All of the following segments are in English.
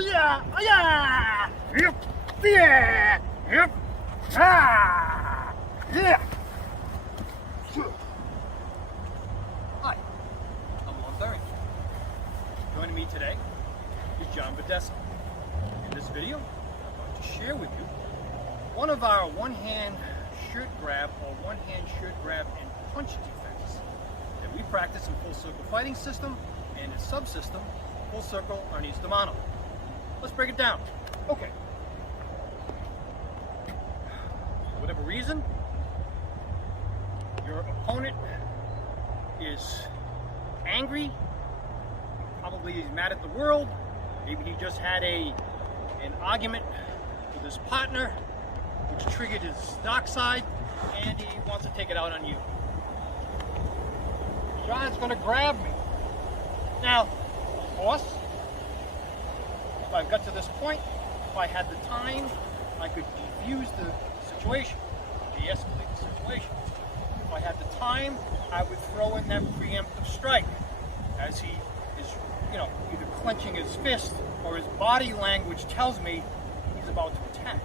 Yeah, yeah, yep, yeah, yep, ah, yeah. Hi, I'm Lon Barrington. Joining me today is John Badessa. In this video, I'm going to share with you one of our one-hand shirt grab or one-hand shirt grab and punch defense that we practice in Full Circle Fighting System and its subsystem, Full Circle Arnis Demano. Let's break it down. Okay. For whatever reason, your opponent is angry. Probably he's mad at the world. Maybe he just had an argument with his partner, which triggered his dark side, and he wants to take it out on you. John's going to grab me. Now, of course, if I got to this point, if I had the time, I could defuse the situation, de-escalate the situation. If I had the time, I would throw in that preemptive strike as he is, either clenching his fist or his body language tells me he's about to attack.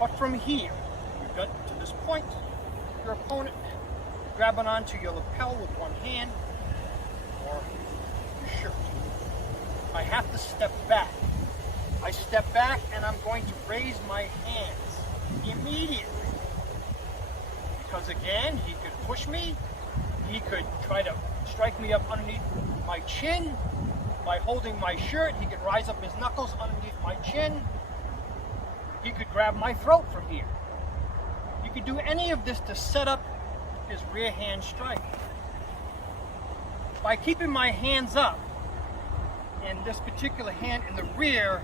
But from here, we've got to this point, your opponent grabbing onto your lapel with one hand or your shirt. I have to step back. I step back and I'm going to raise my hands immediately. Because again, he could push me. He could try to strike me up underneath my chin by holding my shirt. He could rise up his knuckles underneath my chin. He could grab my throat from here. He could do any of this to set up his rear hand strike. By keeping my hands up, and this particular hand in the rear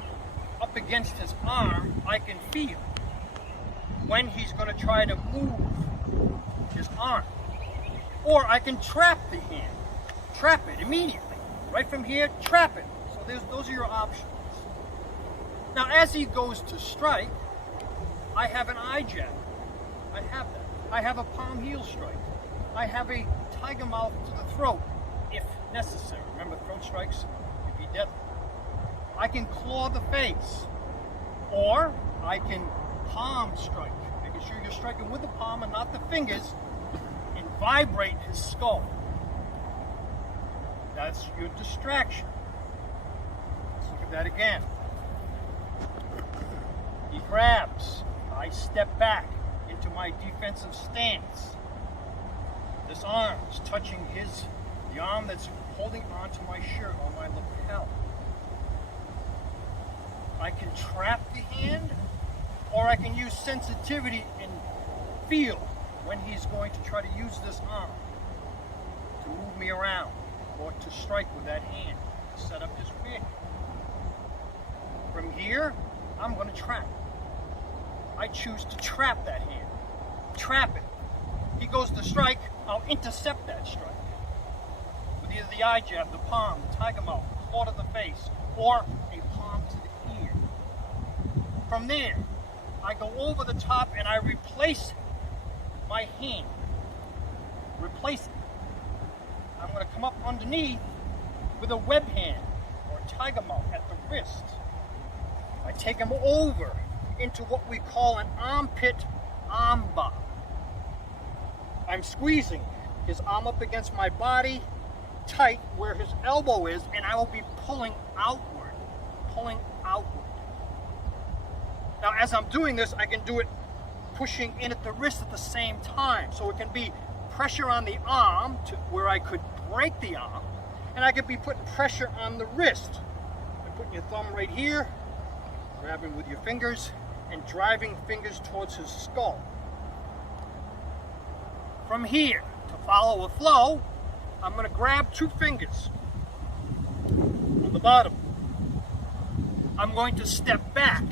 up against his arm, I can feel when he's going to try to move his arm. Or I can trap the hand. Trap it immediately. Right from here, trap it. So those are your options. Now as he goes to strike, I have an eye jab. I have that. I have a palm heel strike. I have a tiger mouth to the throat, if necessary. Remember, throat strikes can be deadly. I can claw the face, or I can palm strike, making sure you're striking with the palm and not the fingers, and vibrate his skull. That's your distraction. Let's look at that again. He grabs. I step back into my defensive stance. This arm is touching the arm that's holding onto my shirt or my lapel. I can trap the hand, or I can use sensitivity and feel when he's going to try to use this arm to move me around or to strike with that hand to set up his rear. From here, I'm going to trap. I choose to trap that hand. Trap it. He goes to strike, I'll intercept that strike. With either the eye jab, the palm, the tiger mouth, claw to the face, or a palm to the ear. From there, I go over the top and I replace my hand. Replace it. I'm going to come up underneath with a web hand or tiger mouth at the wrist. I take him over into what we call an armpit arm bar. I'm squeezing his arm up against my body, tight where his elbow is, and I will be pulling outward, pulling outward. Now as I'm doing this, I can do it pushing in at the wrist at the same time. So it can be pressure on the arm to where I could break the arm, and I could be putting pressure on the wrist. And putting your thumb right here, grabbing with your fingers, and driving fingers towards his skull. From here, to follow a flow, I'm going to grab two fingers on the bottom. I'm going to step back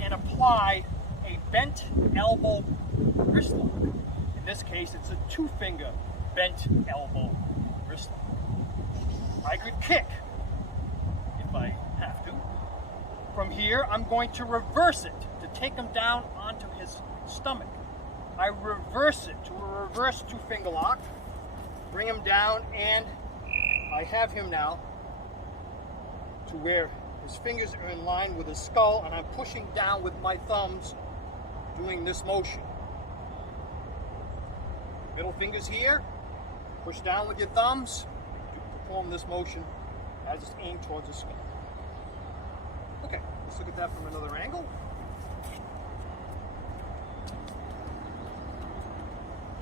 and apply a bent elbow wrist lock. In this case, it's a two-finger bent elbow wrist lock. I could kick if I have to. From here, I'm going to reverse it to take him down onto his stomach. I reverse it to a reverse two-finger lock, bring him down, and I have him now to where His fingers are in line with his skull, and I'm pushing down with my thumbs, doing this motion. Middle fingers here, push down with your thumbs, perform this motion as it's aimed towards the skull. Okay, let's look at that from another angle.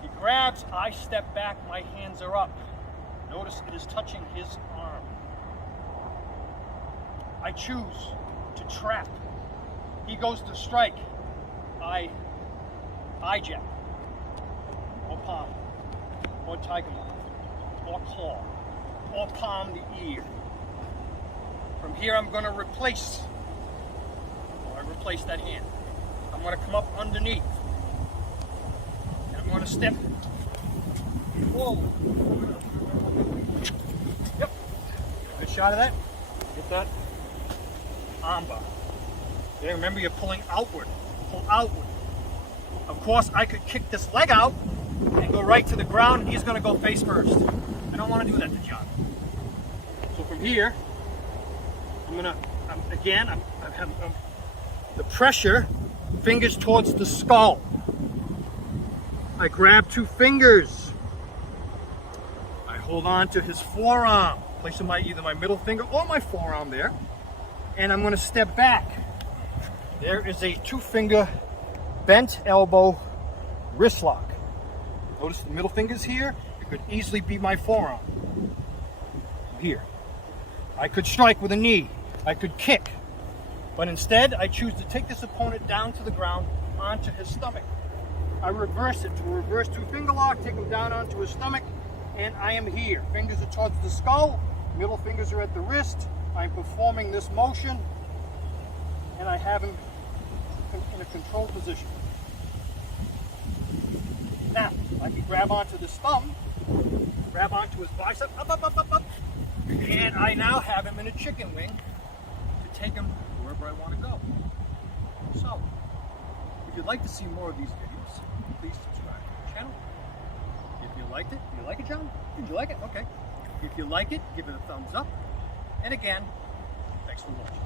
He grabs, I step back, my hands are up. Notice it is touching his arm. I choose to trap. He goes to strike. I jab, or palm, or tiger moth, or claw, or palm the ear. From here I'm going to replace that hand. I'm going to come up underneath. And I'm going to step forward. Yep. Good shot of that. Get that. Armbar. Okay, remember you're pulling outward. Pull outward. Of course, I could kick this leg out and go right to the ground, and he's going to go face first. I don't want to do that to John. So from here, the pressure, fingers towards the skull. I grab two fingers. I hold on to his forearm, placing either my middle finger or my forearm there, and I'm going to step back. There is a two-finger bent elbow wrist lock. Notice the middle finger's here. It could easily be my forearm. Here. I could strike with a knee. I could kick. But instead, I choose to take this opponent down to the ground onto his stomach. I reverse it to a reverse two-finger lock, take him down onto his stomach, and I am here. Fingers are towards the skull, middle fingers are at the wrist. I'm performing this motion, and I have him in a controlled position. Now, I can grab onto this thumb, grab onto his bicep, up, and I now have him in a chicken wing to take him wherever I want to go. So, if you'd like to see more of these videos, please subscribe to the channel. If you liked it, you like it, John? Did you like it? Okay. If you like it, give it a thumbs up. And again, thanks for watching.